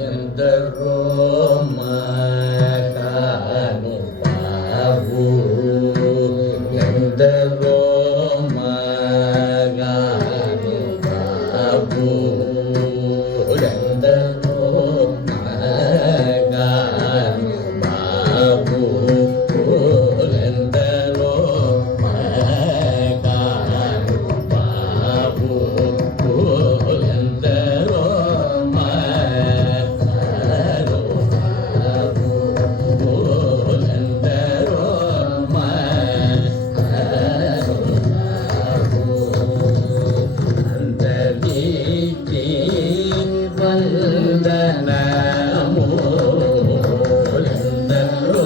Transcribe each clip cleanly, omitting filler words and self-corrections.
ఎందరో మహానుభావు ఎందరో మహానుభావు ఎందరో మహానుభావు ఎందరో మహానుభావు ఎందరో వందనము ఎందరో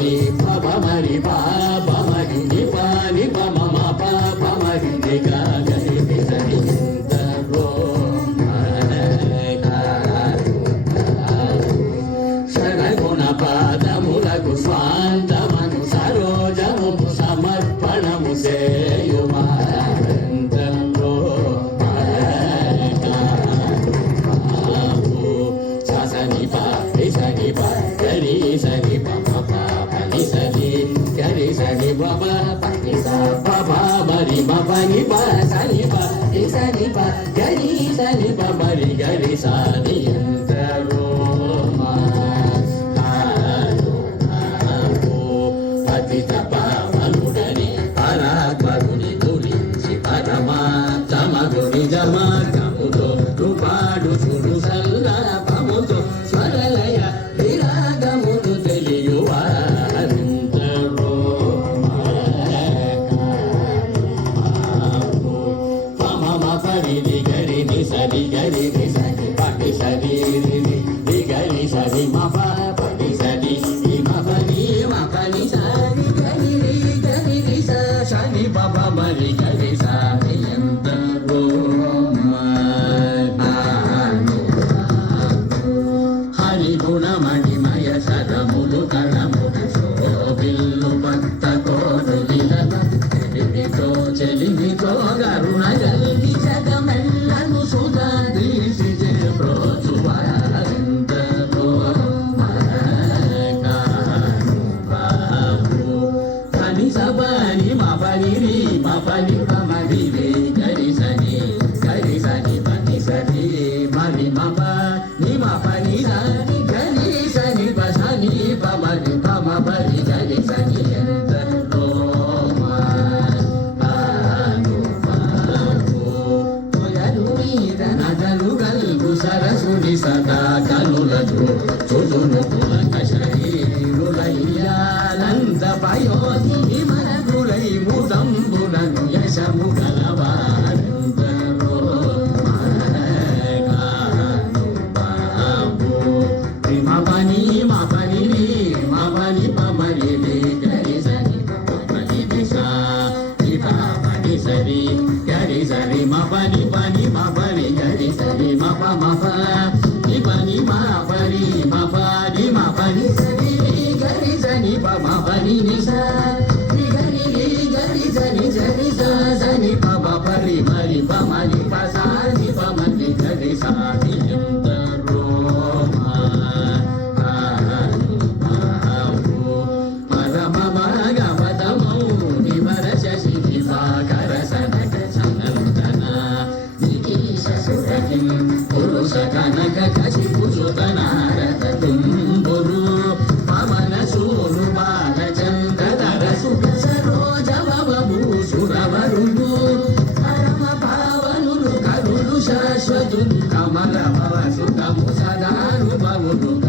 ని ప ప మరి ప ప మరి ని ప ని ప మ మ ప ప మరి ని గ గ రి ని స ని ద రో షడ్గుణ పాదములకు స్వాంతమను సరోజము సమర్పణము సేయుమా Bari bari ba sani ba isani ba gari sani ba bari gari sani entero ma halo halo patita pa maludani arak baruni tuli si parama tamaguni jama kamuto rupadu suru salla pamuto swaralaya viragamutu teliyuwa Sari gari ni sari pati sari ni gari sari ma pa pati sari ni ma pa ni sari gari ni sa shani pa pa mari gari sari entero ma hari guna mani maya sadamulu kalamulu sobillu patta kodu lilana bibito chelimito garuna jalgi jagamellanu sudadi sije projuvarentero makanu kani sabani mapani ri mapani pamari re gari sani pani sani mani mapa ni mapani sani gari sani pasani pamari pamabari gari sani entero Sarasuni sada kanulaju chodunu kulakashari lulaiya landa payoti himana kulai mudambunanu yasamu kalavarantaro makanu babu mapani pamari ni gari sani mapani disa ipapani sari gari sari mapani mapani gari sari mapa ni pani mapani sari gari sani pa mapani ni sa ni gari sani sani pa mapani mari pa mari pa sani pa mari gari sani entero ma parama maga padamau ni varasasi ni pa karasana kasanantana nikisa surakin Kanaka kasi puso tanarata tumburu pamana sunu bala chanda darasu saroja babu suravarundu parama pavanulu karulu shashwatu kamala bava sukamu sadaru bavudu